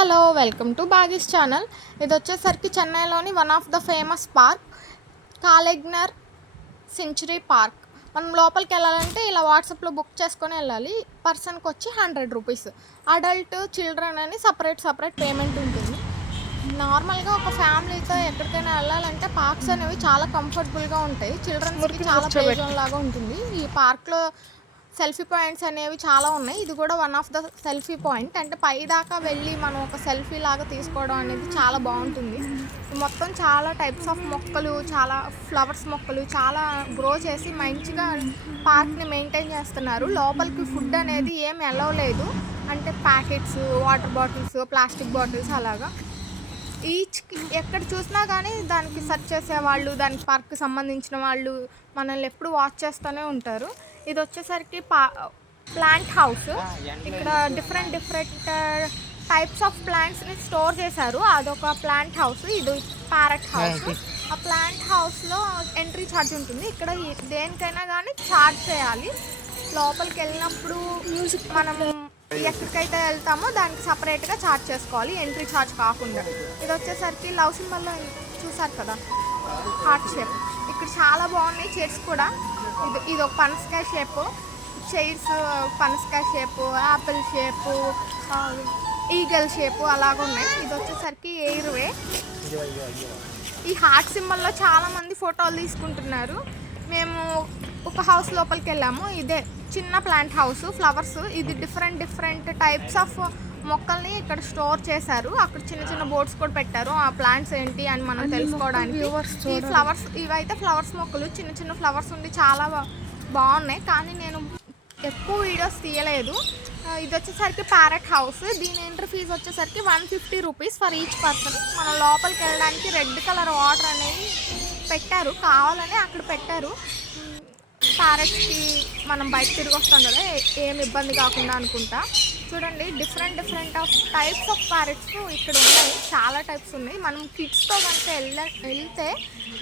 Hello welcome to బాగీస్ channel. ఇది వచ్చేసరికి చెన్నైలోని one of the famous park Kalaignar century park. మనం లోపలికి వెళ్ళాలంటే ఇలా వాట్సాప్లో బుక్ చేసుకొని వెళ్ళాలి. పర్సన్కి వచ్చి హండ్రెడ్ రూపీస్. అడల్ట్ చిల్డ్రన్ అని సపరేట్ సపరేట్ పేమెంట్ ఉంటుంది. నార్మల్గా ఒక ఫ్యామిలీతో ఎక్కడికైనా వెళ్ళాలంటే పార్క్స్ అనేవి చాలా కంఫర్టబుల్గా ఉంటాయి. చిల్డ్రన్స్కి చాలా ప్లే జోన్ లాగా ఉంటుంది. ఈ పార్క్లో సెల్ఫీ పాయింట్స్ అనేవి చాలా ఉన్నాయి. ఇది కూడా one of the selfie point అంటే పై దాకా వెళ్ళి మనం ఒక సెల్ఫీ లాగా తీసుకోవడం అనేది చాలా బాగుంటుంది. మొత్తం చాలా టైప్స్ ఆఫ్ మొక్కలు చాలా ఫ్లవర్స్ మొక్కలు చాలా గ్రో చేసి మంచిగా పార్క్ని మెయింటైన్ చేస్తున్నారు. లోపలికి ఫుడ్ అనేది ఏం ఎలవ్ లేదు. అంటే packets water bottles plastic bottles అలాగా. ఈచ్ ఎక్కడ చూసినా కానీ దానికి సెర్చ్ చేసే వాళ్ళు దానికి పార్క్కి సంబంధించిన వాళ్ళు మనల్ని ఎప్పుడు వాచ్ చేస్తూనే ఉంటారు. ఇది వచ్చేసరికి పా ప్లాంట్ హౌస్. ఇక్కడ డిఫరెంట్ డిఫరెంట్ టైప్స్ ఆఫ్ ప్లాంట్స్ని స్టోర్ చేశారు. అదొక ప్లాంట్ హౌస్ ఇది ప్యారెట్ హౌస్. ఆ ప్లాంట్ హౌస్లో ఎంట్రీ ఛార్జ్ ఉంటుంది. ఇక్కడ దేనికైనా కానీ ఛార్జ్ చేయాలి. లోపలికి వెళ్ళినప్పుడు మ్యూజిక్ మనం ఎక్కడికైతే వెళ్తామో దానికి సపరేట్గా ఛార్జ్ చేసుకోవాలి. ఎంట్రీ ఛార్జ్ కాకుండా. ఇది వచ్చేసరికి లవ్ సింబల్లో చూసారు కదా? Heart shape. ఇక్కడ చాలా బాగున్నాయి చైర్స్ కూడా. ఇది ఇది ఒక పనసకాయ షేప్. చైర్స్ పనసకాయ shape apple shape eagle shape అలాగ ఉన్నాయి. ఇది వచ్చేసరికి ఎయిర్ వే ఈ హార్ట్ సింబల్లో చాలామంది ఫోటోలు తీసుకుంటున్నారు. మేము ఒక హౌస్ లోపలికి వెళ్ళాము. ఇదే చిన్న ప్లాంట్ హౌస్ ఫ్లవర్స్. ఇది డిఫరెంట్ డిఫరెంట్ టైప్స్ ఆఫ్ మొక్కల్ని ఇక్కడ స్టోర్ చేశారు. అక్కడ చిన్న చిన్న బోర్డ్స్ కూడా పెట్టారు. ఆ ప్లాంట్స్ ఏంటి అని మనం తెలుసుకోవడానికి. ఈ ఫ్లవర్స్ ఇవైతే ఫ్లవర్స్ మొక్కలు. చిన్న చిన్న ఫ్లవర్స్ ఉండి చాలా బాగున్నాయి. కానీ నేను ఎక్కువ వీడియోస్ తీయలేదు. ఇది వచ్చేసరికి ప్యారెట్ హౌస్ దీని ఎంట్రీ ఫీజు వచ్చేసరికి one fifty rupees for each person మనం లోపలికి వెళ్ళడానికి రెడ్ కలర్ వాటర్ అనేది పెట్టారు. కావాలని అక్కడ పెట్టారు. ప్యారెట్స్కి మనం బయట తిరిగి వస్తాం కదా. ఏం ఇబ్బంది కాకుండా అనుకుంటా. చూడండి different different of types of parrots ఇక్కడ ఉన్నాయి. చాలా టైప్స్ ఉన్నాయి. మనం కిడ్స్తో కనుక వెళ్ళ వెళ్తే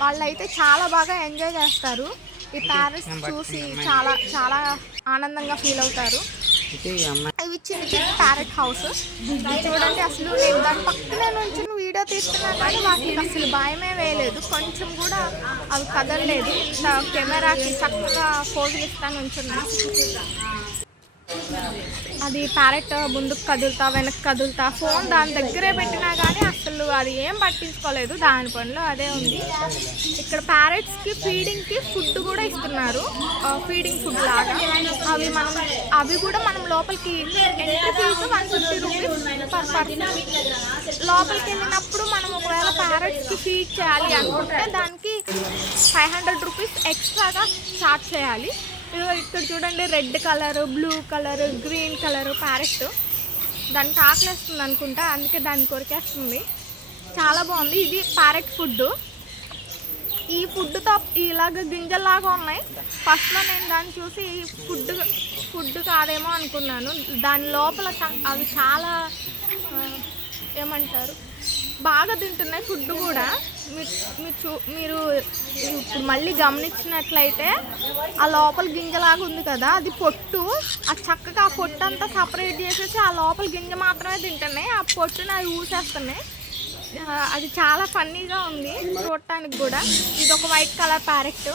వాళ్ళైతే చాలా బాగా ఎంజాయ్ చేస్తారు. ఈ ప్యారెట్స్ చూసి చాలా చాలా ఆనందంగా ఫీల్ అవుతారు. ఇవి చిన్న చిన్న ప్యారెట్ హౌస్ చూడండి అసలు నేను దాని పక్కనే నుంచి వీడియో తీస్తున్నా కానీ వాటికి అసలు భయమే వేయలేదు. కొంచెం కూడా అవి కదలలేదు. ఇంత కెమెరాకి చక్కగా ఫోజులు ఇస్తాను ఉంచున్నా అది ప్యారెట్ ముందుకు కదులుతా వెనక్కి కదులుతా. ఫోన్ దాని దగ్గరే పెట్టినా కానీ అసలు అది ఏం పట్టించుకోలేదు. దాని పనిలో అదే ఉంది. ఇక్కడ ప్యారెట్స్కి ఫీడింగ్కి ఫుడ్ కూడా ఇస్తున్నారు. ఫీడింగ్ ఫుడ్ లాగా. అవి మనం అవి కూడా మనం లోపలికి entry fee one fifty rupees per person. లోపలికి వెళ్ళినప్పుడు మనం ఒకవేళ ప్యారెట్స్కి ఫీడ్ చేయాలి అనుకుంటే దానికి ఫైవ్ హండ్రెడ్ రూపీస్ ఎక్స్ట్రాగా చార్జ్ చేయాలి. ఇక్కడ చూడండి red colour blue colour green colour parrot. దానికి ఆకలేస్తుంది అనుకుంటా అందుకే దాన్ని కొరికేస్తుంది. చాలా బాగుంది. ఇది ప్యారెట్ ఫుడ్ ఈ ఫుడ్తో ఇలాగ గింజల్లాగా ఉన్నాయి. ఫస్ట్లో నేను దాన్ని చూసి ఫుడ్ ఫుడ్ కాదేమో అనుకున్నాను. దాని లోపల అవి చాలా ఏమంటారు? బాగా తింటున్నాయి ఫుడ్ కూడా. మీరు మీరు చూ మీరు ఇప్పుడు మళ్ళీ గమనించినట్లయితే ఆ లోపల గింజలాగా ఉంది కదా అది పొట్టు. ఆ చక్కగా ఆ పొట్టు అంతా సపరేట్ చేసేసి ఆ లోపల గింజ మాత్రమే తింటున్నాయి. ఆ పొట్టును అవి ఊసేస్తున్నాయి. అది చాలా ఫన్నీగా ఉంది చూడటానికి కూడా. ఇది ఒక వైట్ కలర్ ప్యారెట్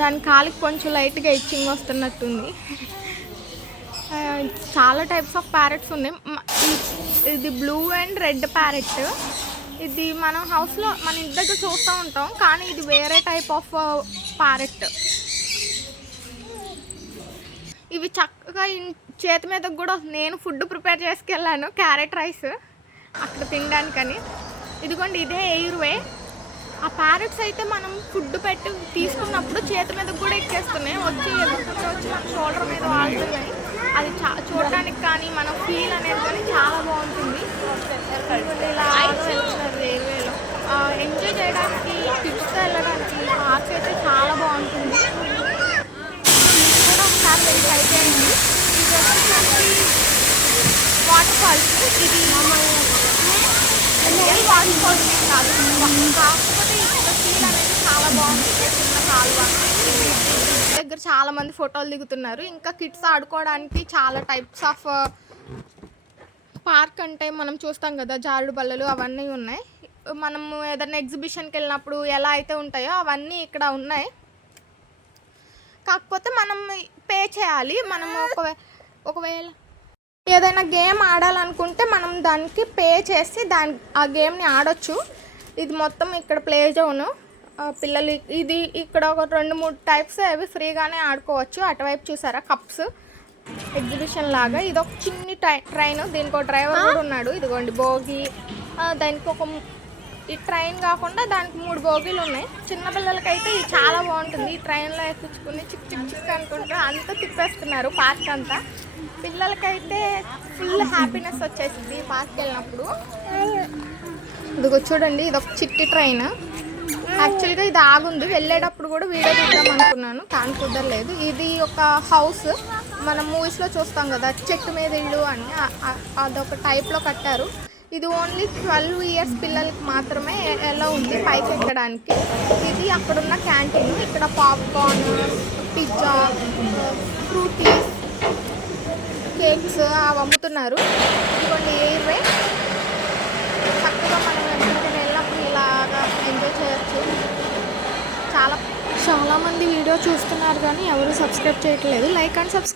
దాని కాలికి కొంచెం లైట్గా ఇచ్చింగ్ వస్తున్నట్టుంది. చాలా టైప్స్ ఆఫ్ ప్యారెట్స్ ఉన్నాయి. ఇది బ్లూ అండ్ రెడ్ ప్యారెట్ ఇది మనం హౌస్లో మన ఇంటి దగ్గర చూస్తూ ఉంటాం కానీ ఇది వేరే టైప్ ఆఫ్ ప్యారెట్ ఇవి చక్కగా చేతి మీద కూడా నేను ఫుడ్ ప్రిపేర్ చేసుకెళ్ళాను క్యారెట్ రైస్ అక్కడ తినడానికని. ఇదిగోండి ఇదే ఎయిర్వే. ఆ ప్యారెట్స్ అయితే మనం ఫుడ్ పెట్టి తీసుకున్నప్పుడు చేతి మీద కూడా ఎక్కేస్తున్నాయి. వచ్చి ఎదుర్కొంటూ వచ్చి మన షోల్డర్ మీద వాడుతున్నాయి. అది చా చూడడానికి కానీ మన ఫీల్ అనేది కానీ చాలా బాగుంటుంది. ఇలా వెళ్తున్నారు రైల్వేలో ఎంజాయ్ చేయడానికి కిడ్స్తో వెళ్ళడానికి పార్క్ అయితే చాలా బాగుంటుంది. కూడా ఒకసారి వెళ్ళి ట్రై చేయండి. ఇది వచ్చేసరికి వాటర్ ఫాల్స్ ఇది రియల్ వాటర్ ఫాల్స్ ఏం కాదు కాకపోతే ఇక్కడ ఫీల్ అనేది చాలా బాగుంటుంది చిన్న కాలువ దగ్గర చాలా మంది ఫోటోలు దిగుతున్నారు. ఇంకా కిడ్స్ ఆడుకోవడానికి చాలా టైప్స్ ఆఫ్ పార్క్ అంటే మనం చూస్తాం కదా జారుడు బల్లలు అవన్నీ ఉన్నాయి. మనము ఏదైనా ఎగ్జిబిషన్కి వెళ్ళినప్పుడు ఎలా అయితే ఉంటాయో అవన్నీ ఇక్కడ ఉన్నాయి. కాకపోతే మనం పే చేయాలి. మనం ఒకవేళ ఒకవేళ ఏదైనా గేమ్ ఆడాలనుకుంటే మనం దానికి పే చేసి దాని ఆ గేమ్ని ఆడొచ్చు. ఇది మొత్తం ఇక్కడ ప్లే జోను. పిల్లలు ఇది ఇక్కడ ఒక రెండు మూడు టైప్స్ అవి ఫ్రీగానే ఆడుకోవచ్చు. అటువైపు చూసారా? కప్స్. ఎగ్జిబిషన్ లాగా. ఇది ఒక చిన్ని ట్రైన్. దీనికి ఒక డ్రైవర్ కూడా ఉన్నాడు. ఇదిగోండి భోగి దానికి ఒక ఈ ట్రైన్ కాకుండా దానికి మూడు బోగీలు ఉన్నాయి. చిన్న అయితే ఇది చాలా బాగుంటుంది. ఈ ట్రైన్లో ఎక్కించుకుని చిక్ చిక్ చిక్ అనుకుంటూ అంతా తిప్పేస్తున్నారు పార్క్ అంతా. పిల్లలకైతే ఫుల్ హ్యాపీనెస్ వచ్చేసింది పార్క్ వెళ్ళినప్పుడు. ఇదిగో చూడండి ఇది ఒక చిట్టి ట్రైన్. యాక్చువల్గా ఇది ఆగుంది. వెళ్ళేటప్పుడు కూడా వీడియో తీద్దాం అనుకున్నాను కానీ కుదరలేదు. ఇది ఒక హౌస్. మనం మూవీస్లో చూస్తాం కదా చెట్టు మీద ఇల్లు అని. అదొక టైప్లో కట్టారు. ఇది ఓన్లీ ట్వెల్వ్ ఇయర్స్ పిల్లలకి మాత్రమే ఎలా ఉంది పైకి ఎక్కడానికి. ఇది అక్కడున్న క్యాంటీన్ ఇక్కడ పాప్కార్న్ పిజ్జా ఫ్రూటీస్ కేక్స్ అవి అమ్ముతున్నారు ఇదిగోండి ఎయిర్వే చక్కగా మనం ఎక్కడికైనా వెళ్ళినప్పుడు ఇలాగా ఎంజాయ్ చేయొచ్చు చాలా చాలామంది వీడియో చూస్తున్నారు కానీ ఎవరు సబ్స్క్రైబ్ చేయట్లేదు. Like and subscribe